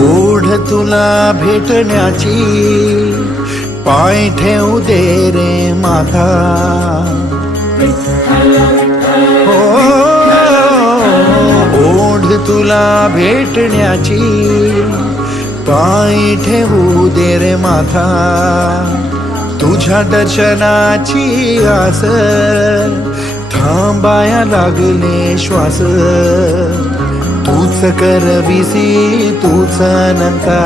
ओढ तुला भेटण्याची पाय ठेवू दे रे माता. ओढ तुला भेटण्याची पाय ठेवू दे रे माता. तुझ्या दर्शनाची आस थांबाया लागले श्वास. तूच करविसी तूच अनंता,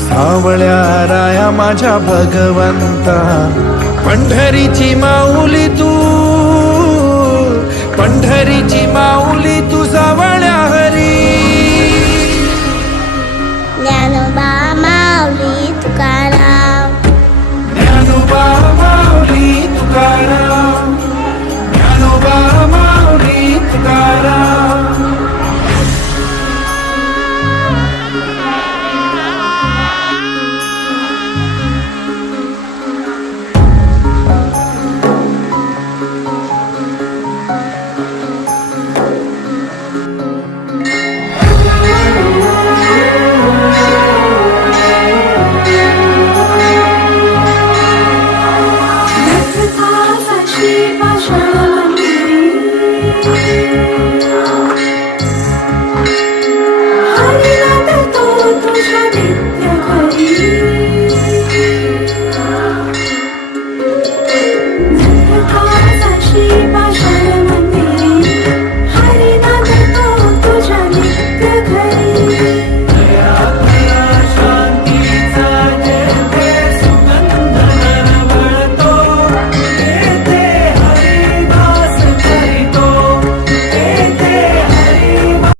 सावळ्या राया माझ्या भगवंता. पंढरीची माऊली तू, पंढरीची माऊली